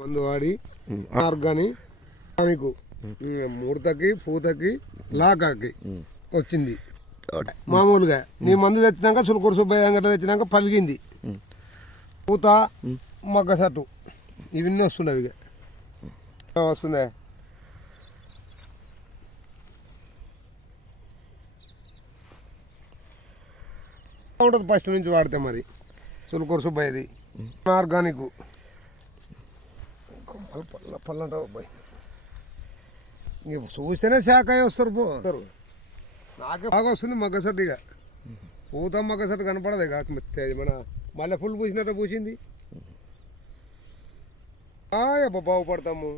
మందు వాడి ఆర్గానిక్ మీకు ముడతకి పూతకి లాకాకి వచ్చింది మామూలుగా. నీ మందు తెచ్చినాక చులకూరు సుబ్బయ్య అంగట తెచ్చినాక పలిగింది పూత మొగ్గ సట్టు ఇవన్నీ వస్తున్నాయి. ఇక వస్తుందా ఉంటుంది ఫస్ట్ నుంచి వాడితే మరి చులకూరు సుబ్బయ్యది ఆర్గానిక్ పల్ల పల్లంటావు అబ్బాయి. ఇంక చూస్తేనే శాఖ వస్తారు పోతారు. నాకే బాగా వస్తుంది మగ్గసట్టు. ఇక పూత మగ్గసట్టు కనపడదు. ఇక మన మళ్ళీ ఫుల్ పూసినట్టు పూసింది. బాగుపడతాము.